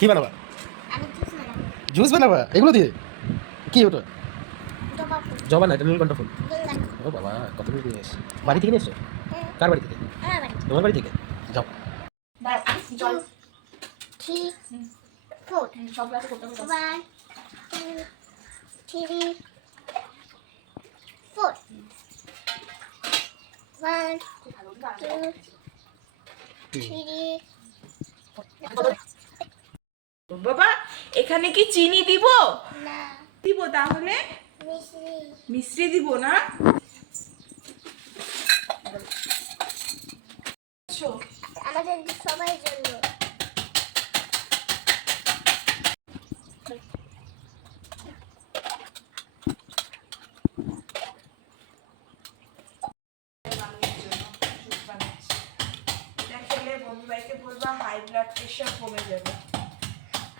কি বানাবা? আমি জুস বানাবো। জুস বানাবা এগুলো দিয়ে? কি ওটা? জবা ফুল। জবা না, এটা নীলকণ্ঠ ফুল। নীলকণ্ঠ। ও বাবা, কত কিছু জিনিস। বাড়ি থেকে নিয়ে এসছো? হ্যাঁ, কার বাড়ি থেকে? আমার বাড়ি। তোমার বাড়ি থেকে? যাও। জল। 3 4 সব গ্লাসে করতে হবে। 1 2 3 4 1 2 3 বাবা এখানে কি চিনি দিব? না দিব তাহলে মিশ্রি মিষ্টি দিব না? আমাদের সবাই জন্য। বন্ধুবাইকে বলবা হাই ব্লাড প্রেশার কমে যাবে,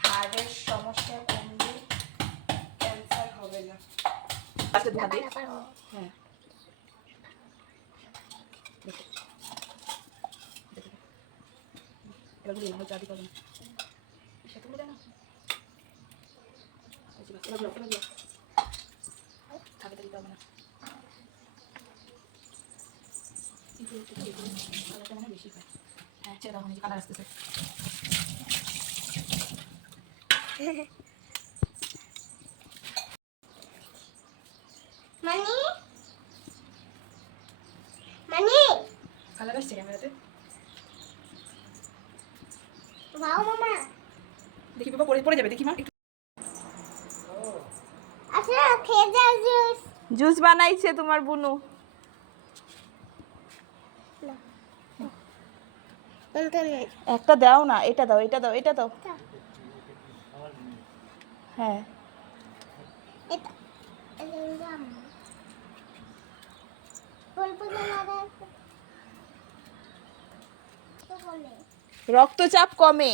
হার্টের সমস্যা কমবে, ক্যান্সার হবে না। আচ্ছা ধোয়া দিই। হ্যাঁ এবার বলি না চাবি পাবেন সেটা বলে না এবার থাকে দিতে হবে না কালারটা মানে বেশি হয়। হ্যাঁ ছেড়ে দাও, কালার আসতেছে। মানি মানি কালার আসছে ক্যামেরাতে। ওয়াও মামা দেখি বাবা পড়ে যাবে, দেখি মা একটু। আচ্ছা খেয়ে যাও জুস। জুস বানাইছে তোমার বুনু। একটা দাও না, এটা দাও, এটা দাও, এটা দাও। হ্যাঁ এটা এলাম বলবো না লাগা তো বলে রক্তচাপ কমে।